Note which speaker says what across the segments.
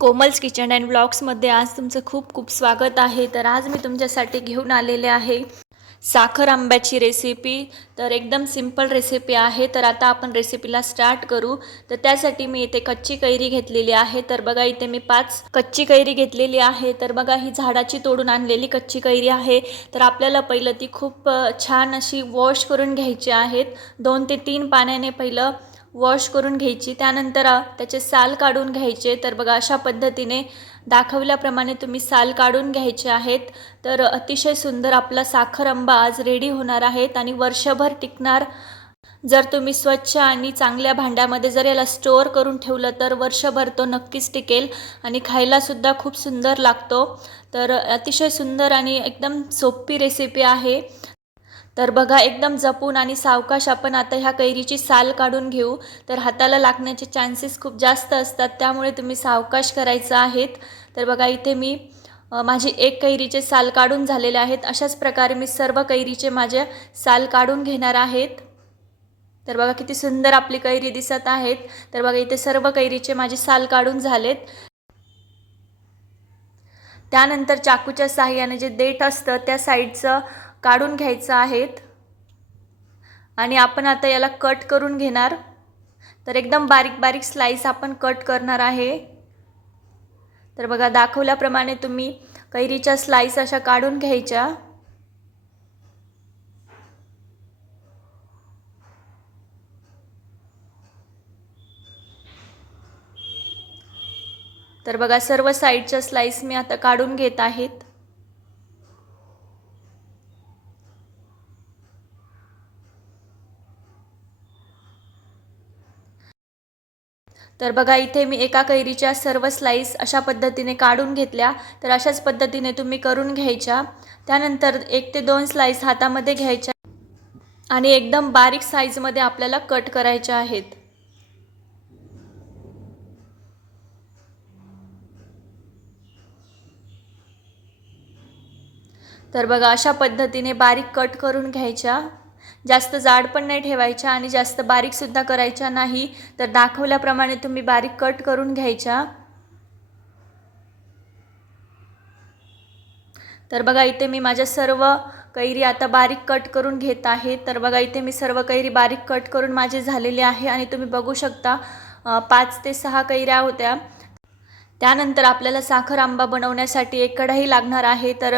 Speaker 1: Komal's kitchen and ब्लॉग्समध्ये आज तुमचं खूप खूप स्वागत आहे. तर आज मी तुमच्यासाठी घेऊन आलेले आहे साखर आंब्याची रेसिपी तर एकदम सिंपल रेसिपी आहे. तर आता आपण रेसिपीला स्टार्ट करू. तर त्यासाठी मी इथे कच्ची कैरी घेतलेली आहे. तर बघा इथे मी पाच कच्ची कैरी घेतलेली आहे. तर बघा ही झाडाची तोडून आणलेली कच्ची कैरी आहे. तर आपल्याला पहिलं ती खूप छान अशी वॉश करून घ्यायची आहेत. दोन ते तीन पाण्याने पहिलं वॉश करून घ्यायची त्यानंतर त्याचे साल काढून घ्यायचे. तर बघा अशा पद्धतीने दाखवल्याप्रमाणे तुम्ही साल काढून घ्यायचे आहेत. तर अतिशय सुंदर आपला साखर आंबा आज रेडी होणार आहेत आणि वर्षभर टिकणार. जर तुम्ही स्वच्छ आणि चांगल्या भांड्यामध्ये जर याला स्टोअर करून ठेवलं तर वर्षभर तो नक्कीच टिकेल आणि खायलासुद्धा खूप सुंदर लागतो. तर अतिशय सुंदर आणि एकदम सोपी रेसिपी आहे. तर बघा एकदम जपून आणि सावकाश आपण आता ह्या कैरीची साल काढून घेऊ. तर हाताला लागण्याचे चान्सेस खूप जास्त असतात त्यामुळे तुम्ही सावकाश करायचं आहेत. तर बघा इथे मी माझी एक कैरीचे साल काढून झालेले आहेत. अशाच प्रकारे मी सर्व कैरीचे माझे साल काढून घेणार आहेत. तर बघा किती सुंदर आपली कैरी दिसत आहेत. तर बघा इथे सर्व कैरीचे माझे साल काढून झालेत. त्यानंतर चाकूच्या साह्याने जे देठ असतं त्या साईडचं काढून घ्यायचं आहेत. आणि आपण आता याला कट करून घेणार. तर एकदम बारीक बारीक स्लाईस आपण कट करणार आहे. तर बघा दाखवल्याप्रमाणे तुम्ही कैरीच्या स्लाईस अशा काढून घ्यायच्या. तर बघा सर्व साईडच्या स्लाईस मी आता काढून घेत आहेत. तर बघा इथे मी एका कैरीच्या सर्व स्लाईस अशा पद्धतीने काढून घेतल्या. तर अशाच पद्धतीने तुम्ही करून घ्यायच्या. त्यानंतर एक ते दोन स्लाईस हातामध्ये घ्यायच्या आणि एकदम बारीक साईजमध्ये आपल्याला कट करायच्या आहेत. तर बघा अशा पद्धतीने बारीक कट करून घ्यायच्या. जास्त जाड पण नाही ठेवायच्या आणि जास्त बारीकसुद्धा करायच्या नाही तर दाखवल्याप्रमाणे तुम्ही बारीक कट करून घ्यायच्या. तर बघा इथे मी माझ्या सर्व कैरी आता बारीक कट करून घेत आहे. तर बघा इथे मी सर्व कैरी बारीक कट करून माझे झालेले आहे आणि तुम्ही बघू शकता पाच ते सहा कैऱ्या होत्या. त्यानंतर आपल्याला साखर आंबा बनवण्यासाठी एक कढाई लागणार आहे. तर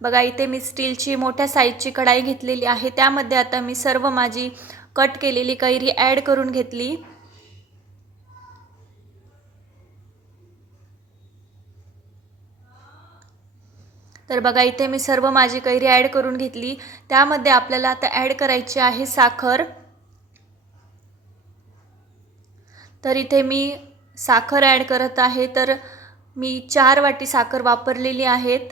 Speaker 1: बघा इथे मी स्टीलची मोठ्या साईजची कढाई घेतलेली आहे. त्यामध्ये आता मी सर्व माझी कट केलेली कैरी ॲड करून घेतली. तर बघा इथे मी सर्व माझी कैरी ॲड करून घेतली. त्यामध्ये आपल्याला आता ॲड करायची आहे साखर. तर इथे मी साखर ॲड करत आहे. तर मी चार वाटी साखर वापरलेली आहेत.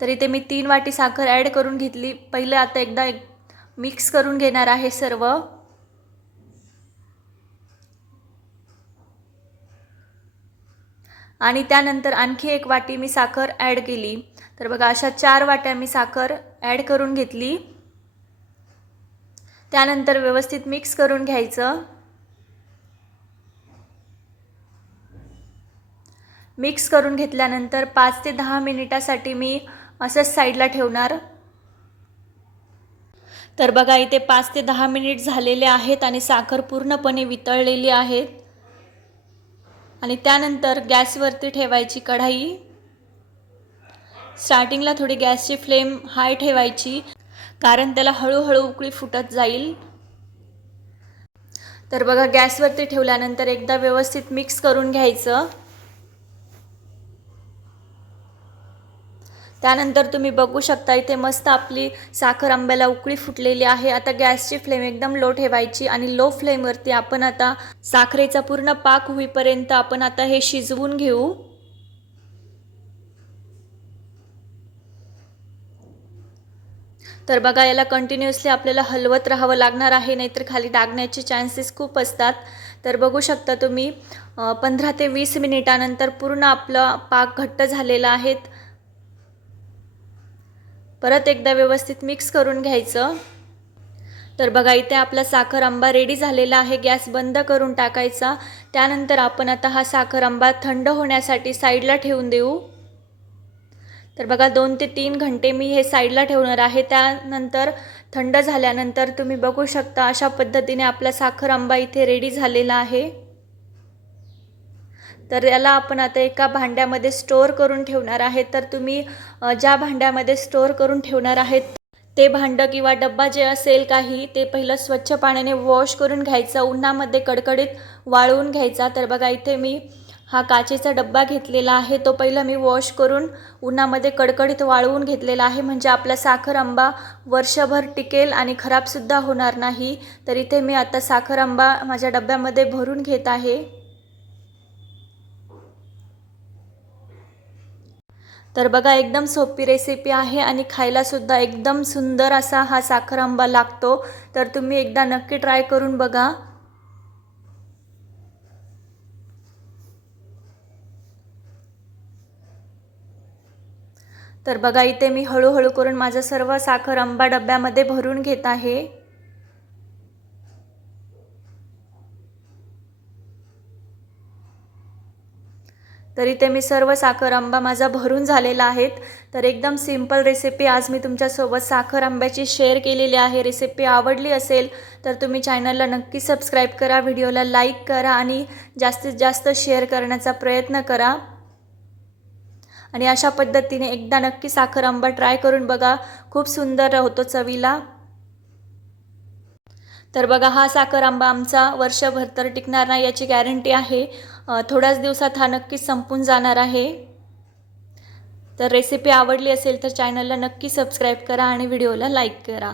Speaker 1: तर इथे मी तीन वाटी साखर ॲड करून घेतली. पहिले आता एकदा एक मिक्स करून घेणार आहे सर्व. आणि त्यानंतर आणखी एक वाटी मी साखर ॲड केली. तर बघा अशा चार वाट्या मी साखर ॲड करून घेतली. त्यानंतर व्यवस्थित मिक्स करून घ्यायचं. मिक्स करून घेतल्यानंतर पाच ते दहा मिनिटासाठी मी असंच साईडला ठेवणार. तर बघा इथे पाच ते दहा मिनिट झालेले आहेत आणि साखर पूर्णपणे वितळलेली आहे. आणि त्यानंतर गॅसवरती ठेवायची कढाई. स्टार्टिंगला थोडी गॅसची फ्लेम हाय ठेवायची कारण त्याला हळूहळू उकळी फुटत जाईल. तर बघा गॅसवरती ठेवल्यानंतर एकदा व्यवस्थित मिक्स करून घ्यायचं. त्यानंतर तुम्ही बघू शकता इथे मस्त आपली साखर आंब्याला उकळी फुटलेली आहे. आता गॅसची फ्लेम एकदम लो ठेवायची आणि लो फ्लेमवरती आपण आता साखरेचा पूर्ण पाक होईपर्यंत आपण आता हे शिजवून घेऊ. तर बघा याला कंटिन्युअसली आपल्याला हलवत राहावं लागणार आहे नाहीतर खाली डागण्याचे चान्सेस खूप असतात. तर बघू शकता तुम्ही पंधरा ते वीस मिनिटानंतर पूर्ण आपला पाक घट्ट झालेला आहे. परत एकदा व्यवस्थित मिक्स करून घ्यायचं. तर बघा इथे आपला साखर आंबा रेडी झालेला आहे. गॅस बंद करून टाकायचा. त्यानंतर आपण आता हा साखर आंबा थंड होण्यासाठी साईडला ठेवून देऊ. तर बघा दोन ते तीन घंटे मी हे साईडला ठेवणार आहे. त्यानंतर थंड झाल्यानंतर तुम्ही बघू शकता अशा पद्धतीने आपला साखर आंबा इथे रेडी झालेला आहे. तर याला आपण आता एका भांड्यामध्ये स्टोअर करून ठेवणार आहे. तर तुम्ही ज्या भांड्यामध्ये स्टोअर करून ठेवणार आहेत ते भांडं किंवा डब्बा जे असेल काही ते पहिलं स्वच्छ पाण्याने वॉश करून घ्यायचं. उन्हामध्ये कडकडीत वाळवून घ्यायचा. तर बघा इथे मी हा काचेचा डब्बा घेतलेला आहे. तो पहिला मी वॉश करून उन्हामध्ये कडकडीत वाळवून घेतलेला आहे. म्हणजे आपला साखर आंबा वर्षभर टिकेल आणि खराबसुद्धा होणार नाही. तर इथे मी आता साखर आंबा माझ्या डब्यामध्ये भरून घेत आहे. तर बघा एकदम सोपी रेसिपी आहे आणि खायलासुद्धा एकदम सुंदर असा हा साखर आंबा लागतो. तर तुम्ही एकदा नक्की ट्राय करून बघा. तर बघा इथे मी हळूहळू करून माझं सर्व साखर आंबा डब्यामध्ये भरून घेत आहे. तर इथे मी सर्व साखर आंबा माझा भरून झालेला आहेत. तर एकदम सिंपल रेसिपी आज मी तुमच्यासोबत साखर आंब्याची शेअर केलेली आहे. रेसिपी आवडली असेल तर तुम्ही चॅनलला नक्की सबस्क्राईब करा व्हिडिओला लाईक करा आणि जास्तीत जास्त शेअर करण्याचा प्रयत्न करा. आणि अशा पद्धतीने एकदा नक्की साखर आंबा ट्राय करून बघा. खूप सुंदर होतो चवीला. तर बघा हा साखर आंबा आमचा वर्षभर तर टिकणार नाही याची गॅरंटी आहे. थोड्याच दिवसात हा नक्कीच संपून जाणार आहे. तर रेसिपी आवडली असेल तर चॅनलला नक्की सबस्क्राईब करा आणि व्हिडिओला लाईक करा.